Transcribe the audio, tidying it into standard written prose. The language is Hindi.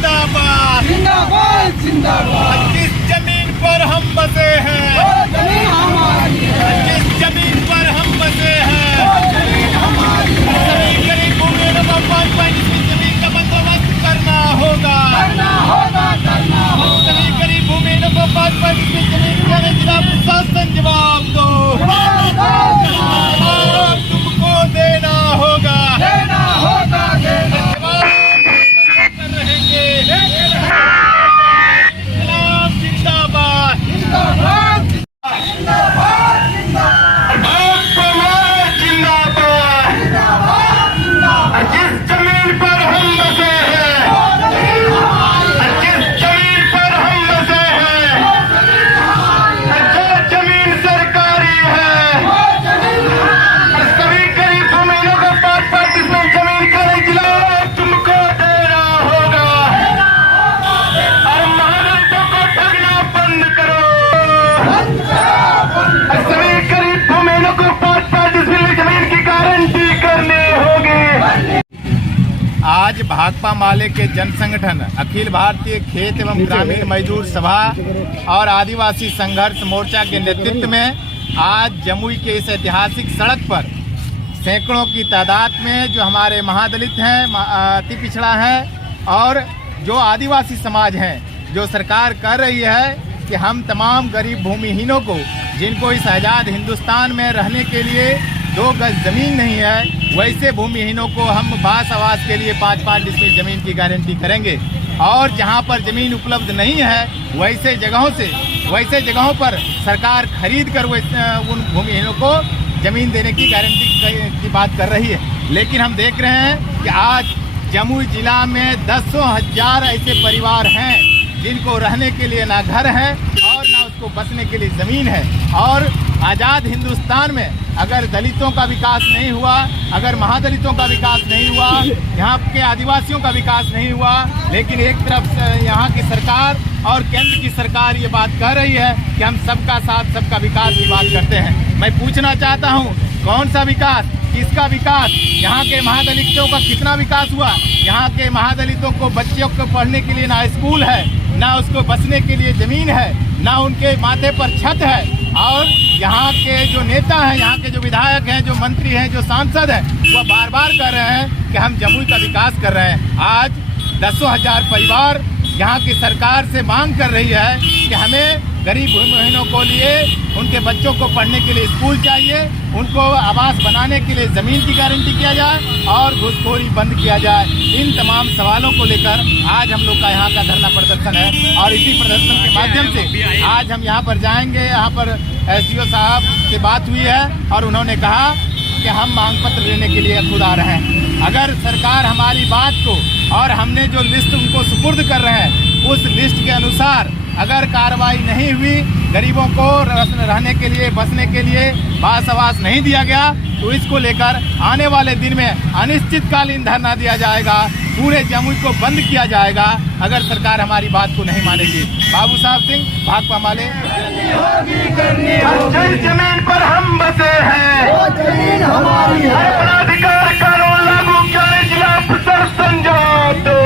जिंदाबाद जिंदाबाद जिंदाबाद। जिस जमीन पर हम बसे हैं, वो जमीन हमारी है, जिस जमीन पर हम बसे हैं, वो जमीन हमारी है। सभी गरीब भूमिहीनों को 5 की जमीन का बंदोबस्त करना होगा। करना होगा, करना होगा। सभी गरीब भूमिहीनों को 5 की जमीन का जिला प्रशासन जवाब दो। जवाब तुमको देना होगा, देना होगा, देना रहेंगे। जिंदाबाद जिंदाबाद जिंदाबाद जिंदाबाद जिंदाबाद। जिंदाबाद। जिस जमीन पर हम बसे हैं, जिस जमीन पर हम बसे हैं, जो जमीन सरकारी है, सभी गरीब भूमिहीनों को 5 जमीन का इजलास तुमको देना होगा। और महादलितों को ठगना बंद करो। सभी गरीब भूमिहीनों को 5 जमीन की गारंटी करनी होगी। आज भाकपा माले के जन संगठन अखिल भारतीय खेत एवं ग्रामीण मजदूर सभा और आदिवासी संघर्ष मोर्चा के नेतृत्व में आज जमुई के इस ऐतिहासिक सड़क पर सैकड़ों की तादाद में जो हमारे महादलित हैं, अति पिछड़ा है और जो आदिवासी समाज हैं, जो सरकार कर रही है कि हम तमाम गरीब भूमिहीनों को, जिनको इस आज़ाद हिंदुस्तान में रहने के लिए 2 गज जमीन नहीं है, वैसे भूमिहीनों को हम बास आवास के लिए 5 डिसमिल जमीन की गारंटी करेंगे। और जहां पर जमीन उपलब्ध नहीं है, वैसे जगहों पर सरकार खरीद कर उन भूमिहीनों को जमीन देने की गारंटी की बात कर रही है। लेकिन हम देख रहे हैं कि आज जमुई जिला में दसों हजार ऐसे परिवार हैं जिनको रहने के लिए ना घर है और ना उसको बसने के लिए जमीन है। और आज़ाद हिंदुस्तान में अगर दलितों का विकास नहीं हुआ, अगर महादलितों का विकास नहीं हुआ, यहाँ के आदिवासियों का विकास नहीं हुआ, लेकिन एक तरफ यहाँ की सरकार और केंद्र की सरकार ये बात कह रही है कि हम सबका साथ सबका विकास की बात करते हैं। मैं पूछना चाहता हूँ, कौन सा विकास, किसका विकास? यहाँ के महादलितों का कितना विकास हुआ? यहाँ के महादलितों को बच्चों को पढ़ने के लिए ना स्कूल है, ना उसको बसने के लिए जमीन है, ना उनके माथे पर छत है। और यहाँ के जो नेता हैं, यहाँ के जो विधायक हैं, जो मंत्री हैं, जो सांसद हैं, वह बार बार कह रहे हैं कि हम जमुई का विकास कर रहे हैं। आज दसों हजार परिवार यहाँ की सरकार से मांग कर रही है कि हमें गरीब भूमिहीनों को लिए उनके बच्चों को पढ़ने के लिए स्कूल चाहिए, उनको आवास बनाने के लिए ज़मीन की गारंटी किया जाए और घूसखोरी बंद किया जाए। इन तमाम सवालों को लेकर आज हम लोग का यहाँ का धरना प्रदर्शन है और इसी प्रदर्शन के माध्यम से आज हम यहाँ पर जाएंगे। यहाँ पर SDO साहब से बात हुई है और उन्होंने कहा कि हम मांग पत्र लेने के लिए खुद आ रहे हैं। अगर सरकार हमारी बात को और हमने जो लिस्ट उनको सुपुर्द कर रहे हैं, उस लिस्ट के अनुसार अगर कार्रवाई नहीं हुई, गरीबों को रहने के लिए, बसने के लिए बास आवास नहीं दिया गया, तो इसको लेकर आने वाले दिन में अनिश्चितकालीन धरना दिया जाएगा। पूरे जमुई को बंद किया जाएगा अगर सरकार हमारी बात को नहीं मानेगी। बाबू साहब सिंह, भाकपा माले। जिस जमीन पर हम बसे हैं, वो जमीन हमारी है। अपना अधिकार कानून लागू करने जिला प्रशासन जवाब दो।